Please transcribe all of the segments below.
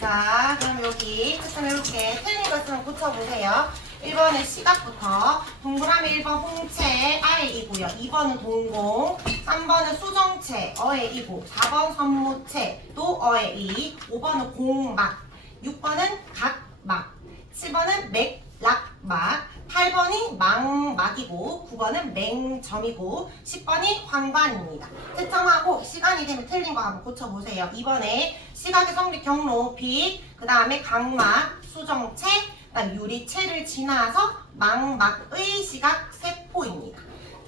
자, 그럼 여기 조금 이렇게 틀린 거 있으면 고쳐보세요. 1번의 시각부터 동그라미 1번 홍채 아의 이고요. 2번은 동공, 3번은 수정채 어의 이고, 4번 선모채 또 어의 이, 5번은 공막, 6번은 각막, 7번은 맥락막, 8번이 망막이고 9번은 맹점이고 10번이 황반입니다. 채점하고 시간이 되면 틀린 거 한번 고쳐보세요. 2번에 시각의 성립 경로 빛, 그 다음에 각막, 수정채, 그다음 유리채를 지나서 망막의 시각 세포입니다.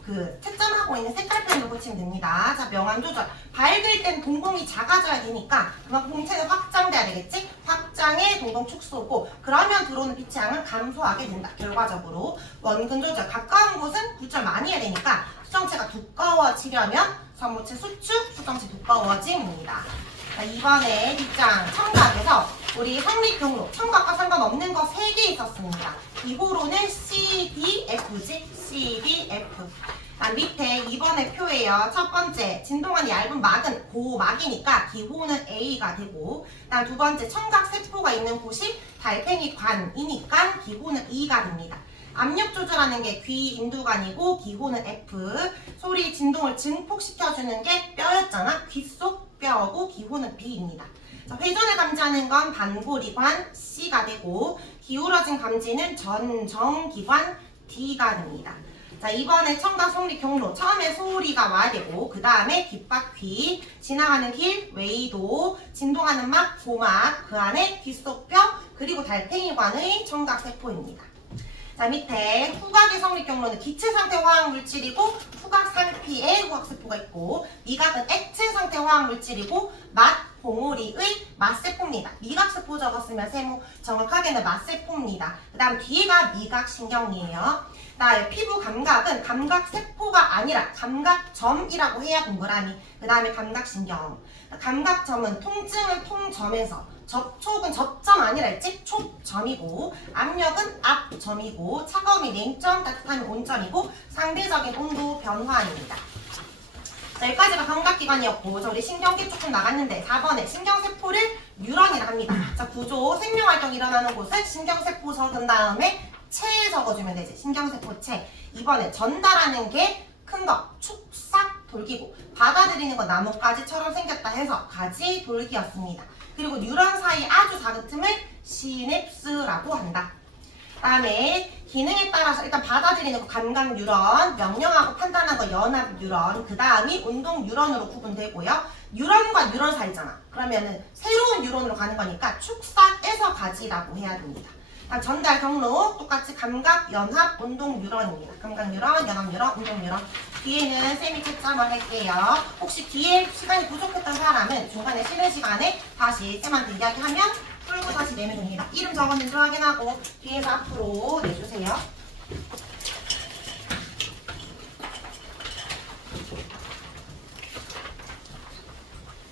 그 채점하고 있는 색깔펜으로 고치면 됩니다. 자, 명암 조절. 밝을 땐 동공이 작아져야 되니까 그만큼 홍채는 확장돼야 되겠지? 확장의 동공 축소고 그러면 들어오는 빛의 양은 감소하게 된다. 결과적으로 원근 조절. 가까운 곳은 굴절 많이 해야 되니까 수정체가 두꺼워지려면 선모체 수축, 수정체 두꺼워짐입니다. 자, 이번에 뒷장 청각에서 우리 성립 경로, 청각과 상관없는 거 3개 있었습니다. 기호로는 C, D, F지? C, D, F. 밑에 2번의 표예요. 첫 번째, 진동한 얇은 막은 고막이니까 기호는 A가 되고, 그다음 두 번째, 청각세포가 있는 곳이 달팽이 관이니까 기호는 E가 됩니다. 압력 조절하는 게 귀 인두관이고 기호는 F. 소리 진동을 증폭시켜주는 게 뼈였잖아. 귀 속 뼈고 기호는 B입니다. 자, 회전을 감지하는 건 반고리관 C가 되고 기울어진 감지는 전정기관 D가 됩니다. 자, 이번에 청각 성립 경로. 처음에 소리가 와야 되고 그 다음에 귓바퀴, 지나가는 길, 웨이도, 진동하는 막, 고막, 그 안에 귀 속 뼈, 그리고 달팽이관의 청각세포입니다. 자, 밑에 후각의 성립 경로는 기체 상태 화학 물질이고 후각 상피에 후각세포가 있고 미각은 액체 상태 화학 물질이고 맛, 봉우리의 맛세포입니다. 미각세포 적었으면 세모 정확하게는 맛세포입니다. 그 다음 뒤에가 미각신경이에요. 나 피부 감각은 감각세포가 아니라 감각점이라고 해야 동그라미. 그 다음에 감각신경. 감각점은 통증을 통점에서, 접촉은 접점 아니라 했지? 촉점이고, 압력은 압점이고, 차가움이 냉점, 따뜻함이 온점이고, 상대적인 온도 변화입니다. 자, 여기까지가 감각기관이었고, 자, 우리 신경계 조금 나갔는데 4번에 신경세포를 뉴런이라 합니다. 자, 구조, 생명활동 일어나는 곳은 신경세포 적은 다음에 체 적어주면 되지. 신경세포체. 이번에 전달하는 게 큰 거, 축삭 돌기고, 받아들이는 건 나뭇가지처럼 생겼다 해서 가지 돌기였습니다. 그리고 뉴런 사이 아주 작은 틈을 시냅스라고 한다. 다음에 기능에 따라서 일단 받아들이는 거 감각 뉴런, 명령하고 판단하는 거 연합 뉴런, 그 다음이 운동 뉴런으로 구분되고요. 뉴런과 뉴런 사이잖아. 그러면은 새로운 뉴런으로 가는 거니까 축삭에서 가지라고 해야 됩니다. 전달 경로 똑같이 감각, 연합, 운동 뉴런입니다. 감각 뉴런, 연합 뉴런, 운동 뉴런. 뒤에는 쌤이 채점을 할게요. 혹시 뒤에 시간이 부족했던 사람은 중간에 쉬는 시간에 다시 쌤한테 이야기하면 풀고 다시 내면 됩니다. 이름 적었는지 확인하고 뒤에서 앞으로 내주세요.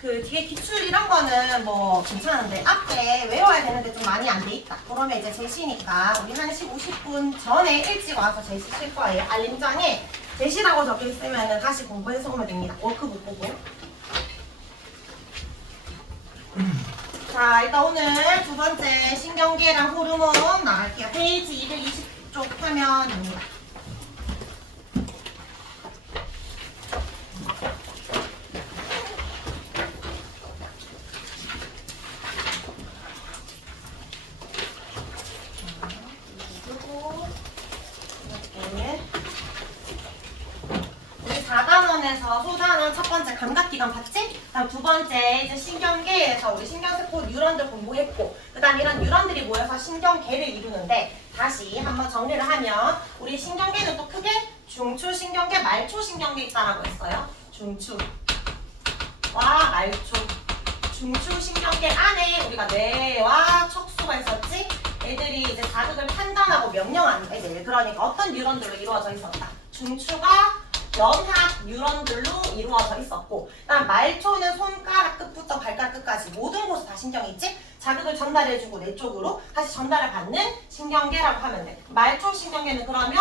그 뒤에 기출 이런 거는 뭐 괜찮은데 앞에 외워야 되는데 좀 많이 안 돼 있다. 그러면 이제 제시니까 우리 1시 50분 전에 일찍 와서 제시 칠 거예요. 알림장에 제시라고 적혀 있으면 다시 공부해서 오면 됩니다. 워크북 보고. 자, 일단 오늘 두 번째 신경계랑 호르몬 나갈게요. 페이지 220쪽 하면 됩니다. 소단원 첫 번째 감각기관 봤지? 다음 두 번째 이제 신경계에서 우리 신경세포 뉴런들 공부했고 그 다음 이런 뉴런들이 모여서 신경계를 이루는데 다시 한번 정리를 하면 우리 신경계는 또 크게 중추신경계, 말초신경계 있다라고 했어요. 중추와 말초. 중추신경계 안에 우리가 뇌와 척수가 있었지? 애들이 이제 자극을 판단하고 명령하는 애들. 그러니까 어떤 뉴런들로 이루어져 있었다. 중추가 연합 뉴런들로 이루어져 있었고 그다음 말초는 손가락 끝부터 발가락 끝까지 모든 곳에 다 신경이 있지? 자극을 전달해주고 내 쪽으로 다시 전달을 받는 신경계라고 하면 돼. 말초 신경계는 그러면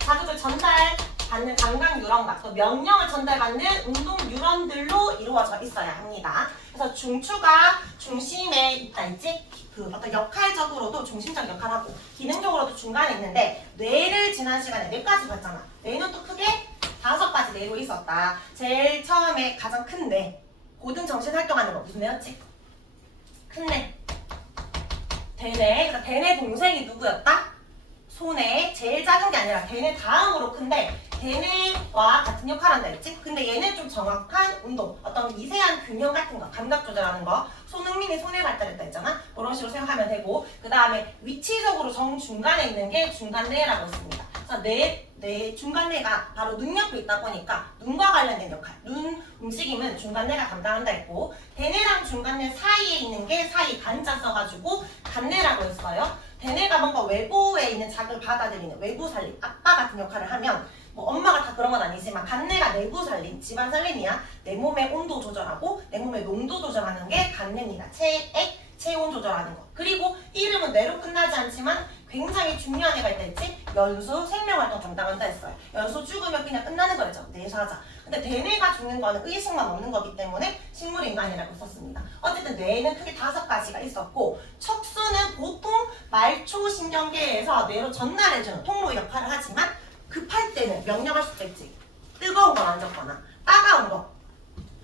자극을 전달받는 받는 감각 뉴런과 또 명령을 전달받는 운동 뉴런들로 이루어져 있어야 합니다. 그래서 중추가 중심에 있다 있지? 그 어떤 역할적으로도 중심적 역할을 하고 기능적으로도 중간에 있는데 뇌를 지난 시간에 뇌까지 봤잖아. 뇌는 또 크게 5가지 뇌로 있었다. 제일 처음에 가장 큰 뇌, 고등 정신 활동하는 거 무슨 뇌였지? 큰 뇌. 대뇌. 그래서 대뇌 동생이 누구였다? 소뇌. 제일 작은 게 아니라 대뇌 다음으로 큰데 대뇌와 같은 역할을 한다 했지? 근데 얘는 좀 정확한 운동, 어떤 미세한 균형 같은 거, 감각 조절하는 거, 손흥민이 손에 발달했다 했잖아? 그런 식으로 생각하면 되고 그 다음에 위치적으로 정중간에 있는 게 중간뇌라고 했습니다. 그래서 뇌 중간뇌가 바로 눈 옆에 있다 보니까 눈과 관련된 역할, 눈 움직임은 중간뇌가 감당한다 했고 대뇌랑 중간뇌 사이에 있는 게 사이 간자 써가지고 간뇌라고 했어요. 대뇌가 뭔가 외부에 있는 자극을 받아들이는 외부 살림, 아빠 같은 역할을 하면 뭐 엄마가 다 그런 건 아니지만 간뇌가 내부 살림, 집안 살림이야. 내 몸의 온도 조절하고 내 몸의 농도 조절하는 게 간뇌입니다. 체액, 체온 조절하는 거. 그리고 이름은 뇌로 끝나지 않지만 굉장히 중요한 애가 있다 했지? 연수, 생명활동 담당한다 했어요. 연수 죽으면 그냥 끝나는 거죠. 뇌사자. 근데 대뇌가 죽는 거는 의식만 없는 거기 때문에 식물인간이라고 썼습니다. 어쨌든 뇌는 크게 5가지가 있었고 척수는 보통 말초신경계에서 뇌로 전달해주는 통로 역할을 하지만 급할 때는 명령할 수도 있지. 뜨거운 거 만졌거나 따가운 거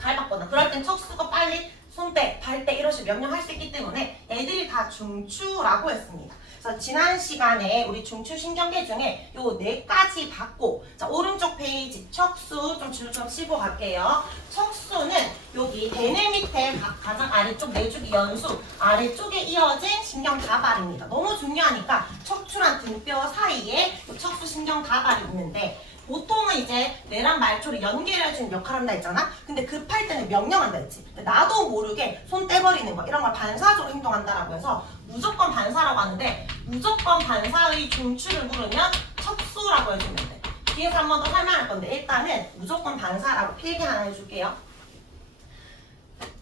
밟았거나 그럴 땐 척수가 빨리 손 떼, 발 떼 이런 식으로 명령할 수 있기 때문에 애들이 다 중추라고 했습니다. 그래서 지난 시간에 우리 중추신경계 중에 요 4가지 받고 자 오른쪽 페이지 척수 좀 줄을 좀 치고 갈게요. 척수는 여기 대뇌 밑에 가장 아래쪽 내주기 연수 아래쪽에 이어진 신경다발입니다. 너무 중요하니까 척추랑 등뼈 사이에 척수 신경다발이 있는데 보통은 이제 뇌랑 말초를 연결해주는 역할을 한다 했잖아? 근데 급할 때는 명령한다 했지. 나도 모르게 손 떼버리는 거 이런 걸 반사적으로 행동한다라고 해서 무조건 반사라고 하는데 무조건 반사의 중추를 물으면 척수라고 해주면 돼. 뒤에서 한 번 더 설명할 건데 일단은 무조건 반사라고 필기 하나 해줄게요.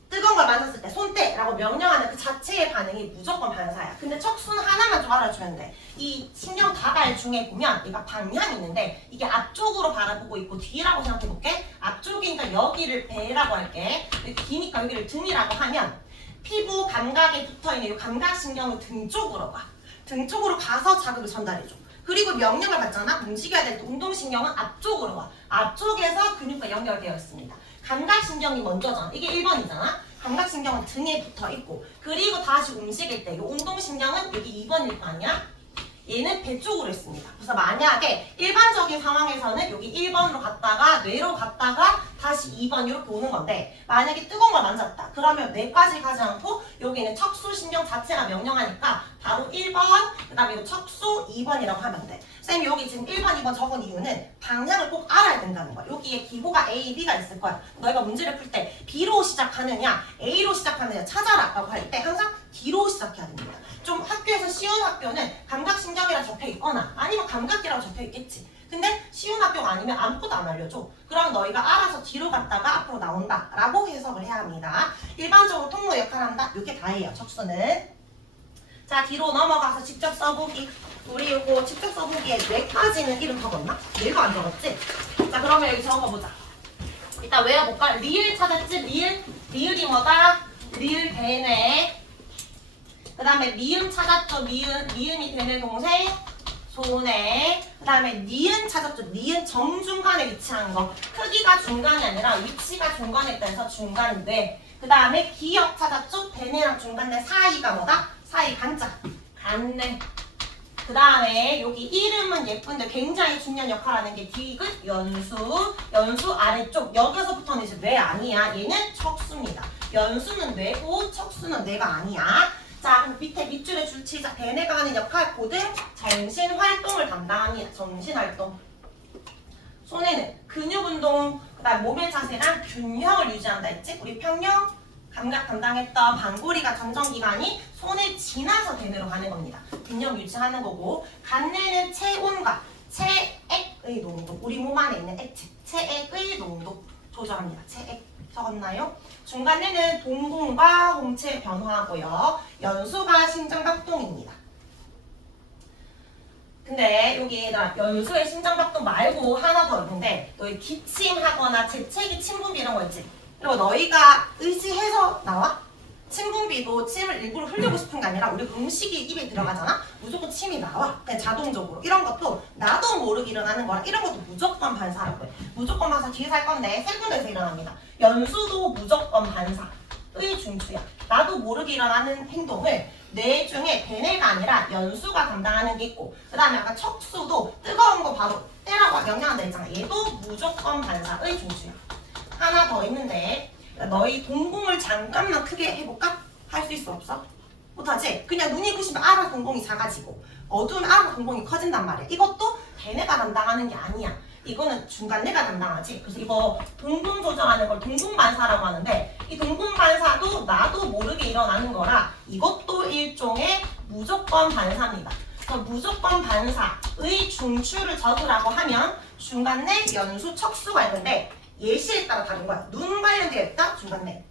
뜨거운 걸 만졌을 때 손 떼라고 명령하는 그 자체의 반응이 무조건 반사야. 근데 척수는 하나만 좀 알아주면 돼. 이 신경 다발 중에 보면 얘가 방향이 있는데 이게 앞쪽으로 바라보고 있고 뒤라고 생각해볼게. 앞쪽이니까 여기를 배라고 할게. 뒤니까 여기를 등이라고 하면 피부 감각에 붙어있는 이 감각신경은 등 쪽으로 가. 등 쪽으로 가서 자극을 전달해줘. 그리고 명령을 받잖아. 움직여야 될 때 운동신경은 앞쪽으로 와. 앞쪽에서 근육과 연결되어 있습니다. 감각신경이 먼저잖아. 이게 1번이잖아. 감각신경은 등에 붙어있고 그리고 다시 움직일 때 이 운동신경은 여기 2번일 거 아니야? 얘는 배 쪽으로 있습니다. 그래서 만약에 일반적인 상황에서는 여기 1번으로 갔다가 뇌로 갔다가 다시 2번 이렇게 오는 건데 만약에 뜨거운 걸 만졌다. 그러면 뇌까지 가지 않고 여기는 척수신경 자체가 명령하니까 바로 1번 그 다음에 이 척수 2번이라고 하면 돼. 쌤 여기 지금 1번, 2번 적은 이유는 방향을 꼭 알아야 된다는 거야. 여기에 기호가 A, B가 있을 거야. 너희가 문제를 풀 때 B로 시작하느냐 A로 시작하느냐 찾아라 라고 할 때 항상 D로 시작해야 됩니다. 좀 학교에서 쉬운 학교는 감각신경이라 적혀있거나 아니면 감각기라고 적혀있겠지. 근데 쉬운 학교가 아니면 아무것도 안 알려줘. 그럼 너희가 알아서 뒤로 갔다가 앞으로 나온다 라고 해석을 해야 합니다. 일반적으로 통로 역할을 한다. 이게 다예요. 척수는. 자 뒤로 넘어가서 직접 써보기. 우리 이거 직접 써보기에 뇌까지는 이름 적었나? 뇌가 안 적었지? 자 그러면 여기 적어보자. 일단 외워볼까? 리을 찾았지? 리을이 뭐다? 리을 대뇌. 그 다음에 미음 찾았죠? 미음이 대뇌 동생 소뇌. 그 다음에 니은 찾았죠? 니은 정중간에 위치한 거. 크기가 중간이 아니라 위치가 중간에 있다 해서 중간뇌. 그 다음에 기역 찾았죠? 대뇌랑 중간뇌 사이가 뭐다? 사이 간자 간뇌. 그 다음에 여기 이름은 예쁜데 굉장히 중요한 역할을 하는 게 디귿 연수 아래쪽. 여기서부터는 이제 뇌 아니야. 얘는 척수입니다. 연수는 뇌고 척수는 뇌가 아니야. 자 그럼 밑에 밑줄에 줄치자. 대뇌가 하는 역할 고등 정신활동을 담당합니다. 정신활동. 손에는 근육운동 그 다음 몸의 자세랑 균형을 유지한다 했지? 우리 평형 감각 담당했던 방구리가 전정기관이 손에 지나서 대뇌로 가는 겁니다. 균형 유지하는 거고 간뇌는 체온과 체액의 농도 우리 몸 안에 있는 액체 체액의 농도 조절합니다. 체액 적었나요? 중간뇌는 동공과 홍채 변화하고요. 연수가 심장박동입니다. 근데 여기 나 연수의 심장박동 말고 하나 더 있는데 너희 기침하거나 재채기 침분비 이런 거 있지? 그리고 너희가 의지해서 나와? 침분비도 침을 일부러 흘리고 싶은 게 아니라 우리 음식이 입에 들어가잖아? 무조건 침이 나와. 그냥 자동적으로. 이런 것도 나도 모르게 일어나는 거라 이런 것도 무조건 반사라고 해. 무조건 반사 뒤에서 할 건데 세 군데에서 일어납니다. 연수도 무조건 반사의 중추야. 나도 모르게 일어나는 행동을 뇌 중에 대뇌가 아니라 연수가 담당하는 게 있고 그 다음에 아까 척수도 뜨거운 거 바로 때라고 명령한다 했잖아. 얘도 무조건 반사의 중추야. 하나 더 있는데 너희 동공을 잠깐만 크게 해볼까? 할 수 있어 없어? 못하지? 그냥 눈이 부시면 알아 동공이 작아지고 어두우면 알아 동공이 커진단 말이야. 이것도 대뇌가 담당하는 게 아니야. 이거는 중간뇌가 담당하지. 그래서 이거 동공 조절하는 걸 동공반사라고 하는데 이 동공반사도 나도 모르게 일어나는 거라 이것도 일종의 무조건 반사입니다. 그래서 무조건 반사의 중추를 적으라고 하면 중간뇌, 연수, 척수가 있는데 예시에 따라 다른 거야. 눈 관련되어 있다? 중간뇌.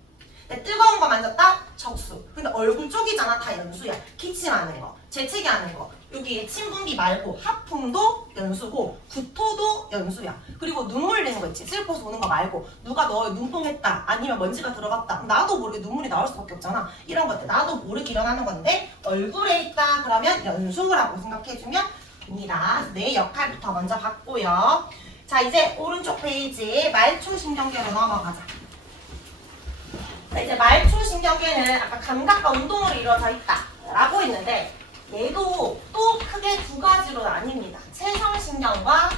뜨거운 거 만졌다? 척수. 근데 얼굴 쪽이잖아. 다 연수야. 기침하는 거, 재채기 하는 거. 여기 침분비 말고 하품도 연수고 구토도 연수야. 그리고 눈물 내는 거 있지. 슬퍼서 우는 거 말고 누가 너 눈뽕했다 아니면 먼지가 들어갔다 나도 모르게 눈물이 나올 수밖에 없잖아. 이런 것들 나도 모르게 일어나는 건데 얼굴에 있다 그러면 연수라고 생각해주면 됩니다. 내 역할부터 먼저 봤고요. 자 이제 오른쪽 페이지 말초신경계로 넘어가자. 자, 이제 말초신경계는 아까 감각과 운동으로 이루어져 있다 라고 했는데 얘도 또 크게 두 가지로 나뉩니다. 체성신경과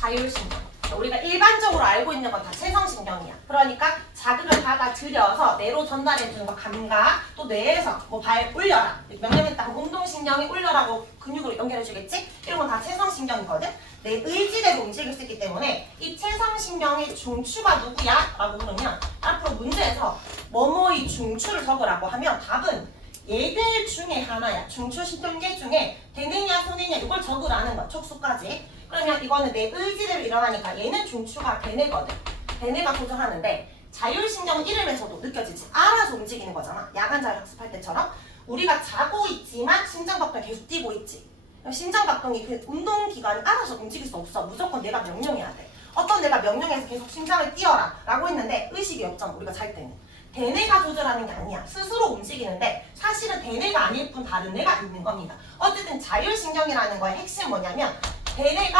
자율신경. 우리가 일반적으로 알고 있는 건 다 체성신경이야. 그러니까 자극을 받아들여서 뇌로 전달해주는 거 감각, 또 뇌에서 뭐 발 올려라 명령했다 운동신경이 올려라고 근육으로 연결해주겠지? 이런 건 다 체성신경이거든. 내 의지대로 움직일 수 있기 때문에 이 체성신경의 중추가 누구야? 라고 물으면 앞으로 문제에서 뭐뭐의 중추를 적으라고 하면 답은 얘들 중에 하나야. 중추신경계 중에 대뇌냐 소뇌냐 이걸 적으라는 거야. 척수까지. 그러면 이거는 내 의지대로 일어나니까 얘는 중추가 대뇌거든. 대뇌가 조절하는데 자율신경은 이름에서도 느껴지지. 알아서 움직이는 거잖아. 야간 자율 학습할 때처럼. 우리가 자고 있지만 심장박동이 계속 뛰고 있지. 심장박동이 그 운동기관이 알아서 움직일 수 없어. 무조건 내가 명령해야 돼. 어떤 내가 명령해서 계속 심장을 뛰어라 라고 했는데 의식이 없잖아. 우리가 잘 때는. 대뇌가 조절하는 게 아니야. 스스로 움직이는데 사실은 대뇌가 아닐 뿐 다른 뇌가 있는 겁니다. 어쨌든 자율신경이라는 거의 핵심은 뭐냐면 대뇌가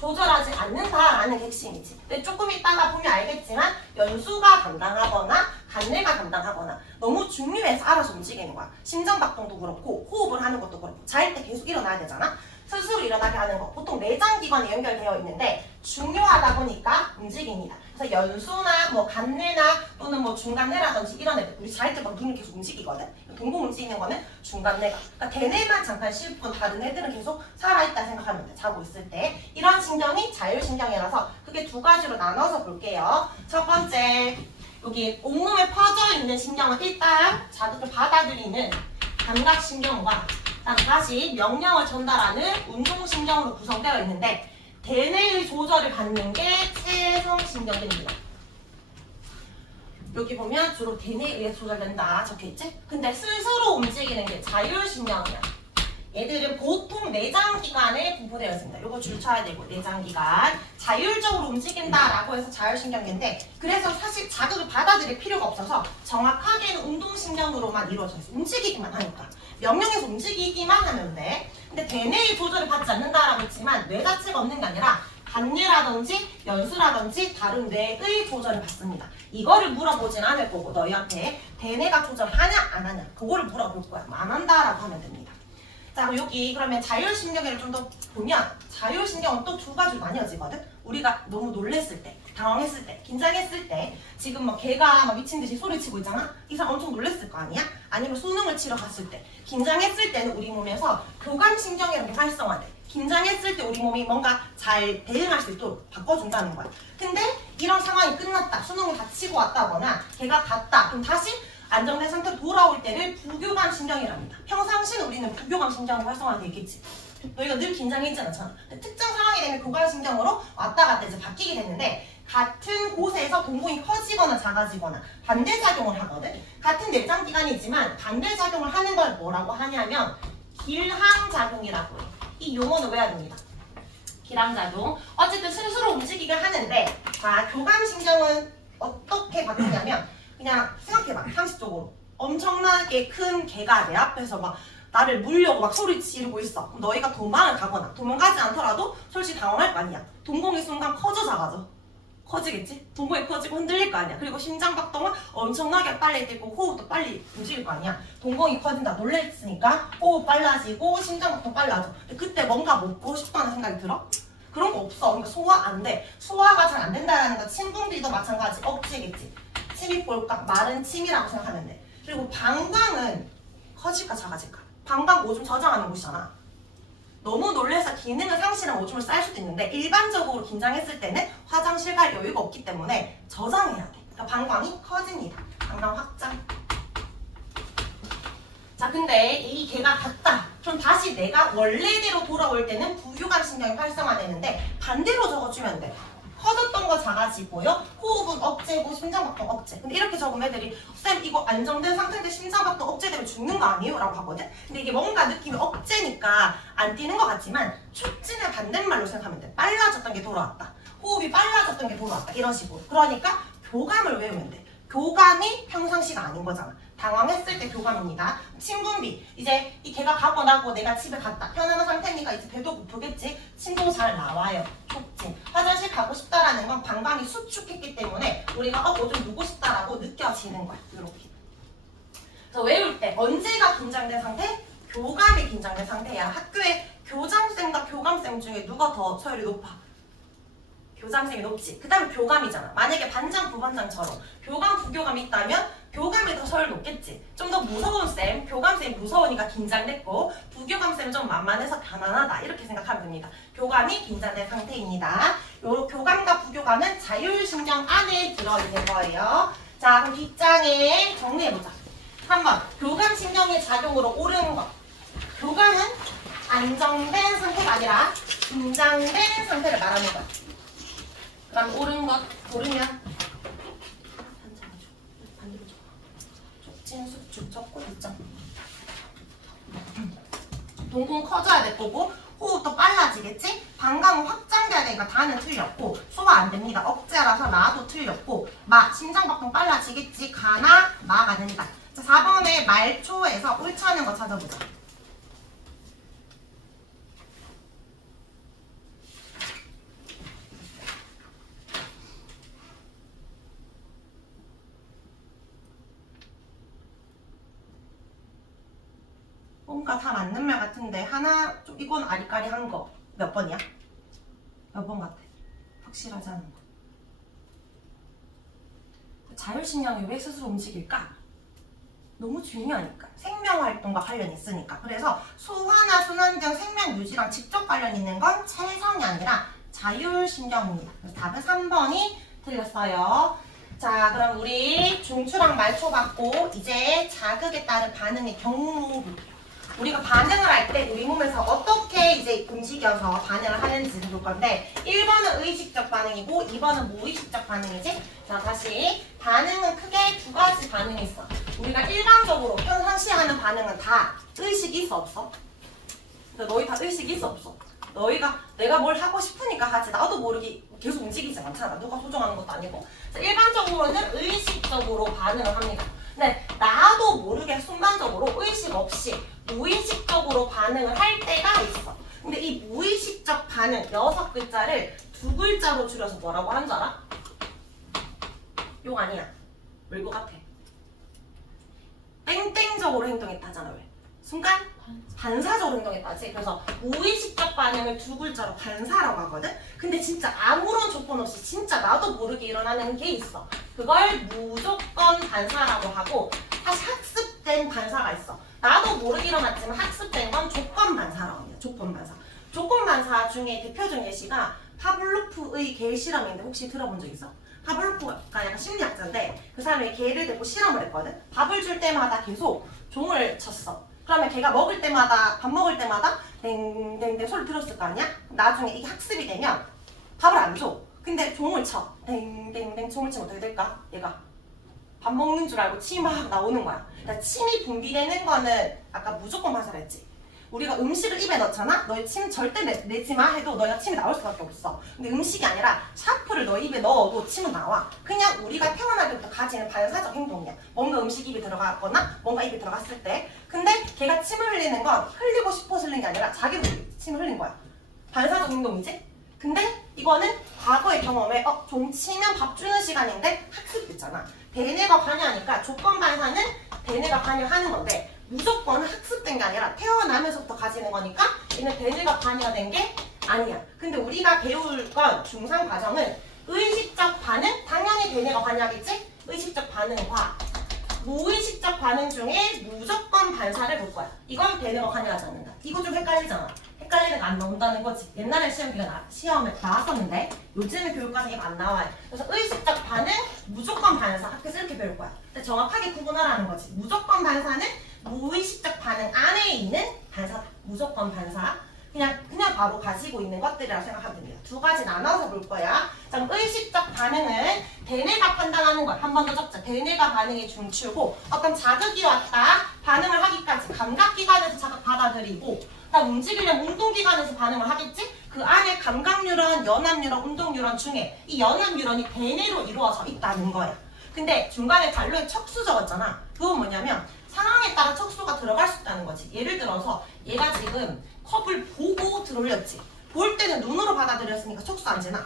조절하지 않는다라는 게 핵심이지. 근데 조금 이따가 보면 알겠지만 연수가 담당하거나 간뇌가 담당하거나 너무 중요해서 알아서 움직이는 거야. 심장박동도 그렇고 호흡을 하는 것도 그렇고 잘 때 계속 일어나야 되잖아. 스스로 일어나게 하는 거 보통 내장기관에 연결되어 있는데 중요하다 보니까 움직입니다. 그래서 연수나 뭐 간뇌나 또는 뭐 중간뇌라든지 이런 애들 우리 잘 때 막 눈을 계속 움직이거든. 동공 움직이는 거는 중간뇌가. 그러니까 대뇌만 잠깐 쉴 뿐 다른 애들은 계속 살아있다 생각하면 돼. 자고 있을 때. 이런 신경이 자율신경이라서 그게 두 가지로 나눠서 볼게요. 첫 번째 여기 온몸에 퍼져 있는 신경은 일단 자극을 받아들이는 감각신경과 다시 명령을 전달하는 운동신경으로 구성되어 있는데 대뇌의 조절을 받는 게 체성신경들입니다. 여기 보면 주로 대뇌에 의해 조절된다 적혀있지? 근데 스스로 움직이는 게 자율신경이야. 얘들은 보통 내장기관에 분포되어 있습니다. 이거 줄 쳐야 되고 내장기관 자율적으로 움직인다라고 해서 자율신경인데 그래서 사실 자극을 받아들일 필요가 없어서 정확하게는 운동신경으로만 이루어져 있어. 움직이기만 하니까. 명령해서 움직이기만 하면 돼. 근데 대뇌의 조절을 받지 않는다라고 했지만 뇌 자체가 없는 게 아니라 간뇌라든지 연수라든지 다른 뇌의 조절을 받습니다. 이거를 물어보진 않을 거고 너희한테 대뇌가 조절하냐 안 하냐 그거를 물어볼 거야. 안 한다라고 하면 됩니다. 자 여기 그러면 자율신경을 좀 더 보면 자율신경은 또 두 가지로 나뉘어지거든. 우리가 너무 놀랬을 때, 당황했을 때, 긴장했을 때 지금 뭐 개가 막 미친 듯이 소리치고 있잖아. 이 사람 엄청 놀랬을 거 아니야? 아니면 수능을 치러 갔을 때 긴장했을 때는 우리 몸에서 교감신경이라는 게 활성화돼. 긴장했을 때 우리 몸이 뭔가 잘 대응할 수 있도록 바꿔준다는 거야. 근데 이런 상황이 끝났다. 수능을 다 치고 왔다거나 걔가 갔다. 그럼 다시 안정된 상태로 돌아올 때를 부교감 신경이랍니다. 평상시는 우리는 부교감 신경이 활성화되어 있겠지. 너희가 늘 긴장했지 않잖아. 특정 상황이 되면 교감 신경으로 왔다 갔다 이제 바뀌게 됐는데 같은 곳에서 동공이 커지거나 작아지거나 반대작용을 하거든. 같은 내장기관이지만 반대작용을 하는 걸 뭐라고 하냐면 길항작용이라고 해요. 이 용어는 외워야 됩니다. 길항작용. 어쨌든 스스로 움직이게 하는데, 자, 교감신경은 어떻게 바뀌냐면, 그냥 생각해봐, 상식적으로. 엄청나게 큰 개가 내 앞에서 막 나를 물려고 막 소리 지르고 있어. 그럼 너희가 도망을 가거나 도망가지 않더라도 솔직히 당황할 거 아니야. 동공이 순간 커져 작아져. 커지겠지? 동공이 커지고 흔들릴 거 아니야. 그리고 심장박동은 엄청나게 빨리 뛰고 호흡도 빨리 움직일 거 아니야. 동공이 커진다. 놀랬으니까 호흡 빨라지고 심장박동 빨라져. 근데 그때 뭔가 먹고 싶다는 생각이 들어? 그런 거 없어. 그러니까 소화 안 돼. 소화가 잘 안 된다는 거 침분비도 마찬가지. 억지겠지. 침이 볼까? 마른 침이라고 생각하면 돼. 그리고 방광은 커질까 작아질까? 방광 오줌 저장하는 곳이잖아. 너무 놀래서 기능을 상실한 오줌을 쌀 수도 있는데 일반적으로 긴장했을 때는 화장실 갈 여유가 없기 때문에 저장해야 돼. 그러니까 방광이 커집니다. 방광 확장. 자, 근데 이 개가 갔다. 그럼 다시 내가 원래대로 돌아올 때는 부교감신경이 활성화되는데 반대로 적어주면 돼. 커졌던 거 작아지고요. 호흡은 억제고 심장박동 억제. 근데 이렇게 적으면 애들이 쌤 이거 안정된 상태인데 심장박동 억제되면 죽는 거 아니에요? 라고 하거든. 근데 이게 뭔가 느낌이 억제니까 안 뛰는 것 같지만 촉진의 반대말로 생각하면 돼. 빨라졌던 게 돌아왔다. 호흡이 빨라졌던 게 돌아왔다. 이런 식으로. 그러니까 교감을 외우면 돼. 교감이 평상시가 아닌 거잖아. 당황했을 때 교감입니다. 침분비. 이제 이 개가 가고 나고 내가 집에 갔다. 편안한 상태니까 이제 배도 고프겠지. 침도 잘 나와요. 촉진. 화장실 가고 싶다라는 건 방광이 수축했기 때문에 우리가 뭐 좀 누고 싶다라고 느껴지는 거야. 이렇게. 그래서 외울 때 언제가 긴장된 상태? 교감이 긴장된 상태야. 학교에 교장쌤과 교감쌤 중에 누가 더 서열이 높아? 교장쌤이 높지. 그 다음에 교감이잖아. 만약에 반장, 부반장처럼 교감, 부교감이 있다면 교감이 더 서열 높겠지. 좀 더 무서운 쌤, 교감쌤이 무서우니까 긴장됐고 부교감쌤은 좀 만만해서 편안하다. 이렇게 생각하면 됩니다. 교감이 긴장된 상태입니다. 요 교감과 부교감은 자율신경 안에 들어있는 거예요. 자, 그럼 뒷장에 정리해보자. 한번 교감신경의 작용으로 오르는 것. 교감은 안정된 상태가 아니라 긴장된 상태를 말하는 거야. 그럼 옳은 것 고르면 촉진, 수축, 적고 있죠. 동공 커져야 될 거고 호흡도 빨라지겠지? 방광은 확장돼야 되니까 다는 틀렸고 소화 안 됩니다. 억제라서 나도 틀렸고 마, 심장박동 빨라지겠지? 가나 마가 된다. 자, 4번에 말초에서 옳지 않은 거 찾아보자. 뭔가 다 맞는 말 같은데 하나 좀 이건 아리까리한 거 몇 번이야? 몇 번 같아? 확실하지 않은 거. 자율신경이 왜 스스로 움직일까? 너무 중요하니까. 생명활동과 관련이 있으니까. 그래서 소화나 순환 등 생명 유지랑 직접 관련 있는 건 체성이 아니라 자율신경입니다. 그래서 답은 3번이 틀렸어요. 자, 그럼 우리 중추랑 말초 받고 이제 자극에 따른 반응의 경로 볼게요. 우리가 반응을 할 때 우리 몸에서 어떻게 이제 움직여서 반응을 하는지 볼 건데 1번은 의식적 반응이고 2번은 무의식적 반응이지? 자, 다시 반응은 크게 두 가지 반응이 있어. 우리가 일반적으로 평상시에 하는 반응은 다 의식이 있어 없어? 근데 너희 다 의식이 있어 없어? 너희가 내가 뭘 하고 싶으니까 하지 나도 모르게 계속 움직이지 않잖아. 누가 조정하는 것도 아니고. 일반적으로는 의식적으로 반응을 합니다. 근데 나도 모르게 순간적으로 의식 없이 무의식적으로 반응을 할 때가 있어. 근데 이 무의식적 반응 6글자를 2글자로 줄여서 뭐라고 하는 줄 알아? 욕 아니야. 왜 것 같아? 땡땡적으로 행동했다 하잖아. 왜? 순간 반사적으로 행동했다지. 그래서 무의식적 반응을 2글자로 반사라고 하거든. 근데 진짜 아무런 조건 없이 진짜 나도 모르게 일어나는 게 있어. 그걸 무조건 반사라고 하고 사실 학습된 반사가 있어. 나도 모르게 일어났지만 학습된 건 조건 반사라고 합니다. 조건 반사. 조건 반사 중에 대표적 예시가 파블로프의 개 실험인데 혹시 들어본 적 있어? 파블로프가 약간 심리학자인데 그 사람이 개를 데리고 실험을 했거든. 밥을 줄 때마다 계속 종을 쳤어. 그러면 걔가 먹을 때마다 밥 먹을 때마다 땡땡땡 소리 들었을 거 아니야? 나중에 이게 학습이 되면 밥을 안 줘. 근데 종을 쳐. 땡땡땡 종을 치면 어떻게 될까? 얘가 밥 먹는 줄 알고 침이 막 나오는 거야. 그러니까 침이 분비되는 거는 아까 무조건 반사를 했지. 우리가 음식을 입에 넣잖아? 너희 침 절대 내지 마 해도 너희가 침이 나올 수밖에 없어. 근데 음식이 아니라 샤프를 너희 입에 넣어도 침은 나와. 그냥 우리가 태어날 때부터 가지는 반사적 행동이야. 뭔가 음식 입에 들어갔거나 뭔가 입에 들어갔을 때. 근데 걔가 침을 흘리는 건 흘리고 싶어서 흘린 게 아니라 자기도 침을 흘린 거야. 반사적 행동이지? 근데 이거는 과거의 경험에 종 치면 밥 주는 시간인데 학습됐잖아. 대뇌가 관여하니까 조건 반사는 대뇌가 관여하는 건데 무조건 학습된 게 아니라 태어나면서부터 가지는 거니까 얘는 대뇌가 관여된 게 아니야. 근데 우리가 배울 건 중상 과정은 의식적 반응, 당연히 대뇌가 관여하겠지? 의식적 반응과 무의식적 반응 중에 무조건 반사를 볼 거야. 이건 대뇌가 관여하지 않는다. 이거 좀 헷갈리잖아. 헷갈리는 거 안 나온다는 거지. 옛날에 시험에 나왔었는데 요즘에 교육과정에 안 나와요. 그래서 의식적 반응, 무조건 반사 학교에서 이렇게 배울 거야. 근데 정확하게 구분하라는 거지. 무조건 반사는 무의식적 반응 안에 있는 반사다. 무조건 반사. 그냥 바로 가지고 있는 것들이라고 생각하면 됩니다. 두 가지 나눠서 볼 거야. 자, 그럼 의식적 반응은 대뇌가 판단하는 거야. 한 번 더 적자. 대뇌가 반응의 중추고 어떤 자극이 왔다. 반응을 하기까지 감각기관에서 자극 받아들이고 다 움직이려면 운동기관에서 반응을 하겠지? 그 안에 감각뉴런, 연합뉴런, 운동뉴런 중에 이 연합뉴런이 대뇌로 이루어져 있다는 거야. 근데 중간에 관로에 척수 적었잖아. 그건 뭐냐면 상황에 따라 척수가 들어갈 수 있다는 거지. 예를 들어서 얘가 지금 컵을 보고 들어올렸지. 볼 때는 눈으로 받아들였으니까 척수 안 지나.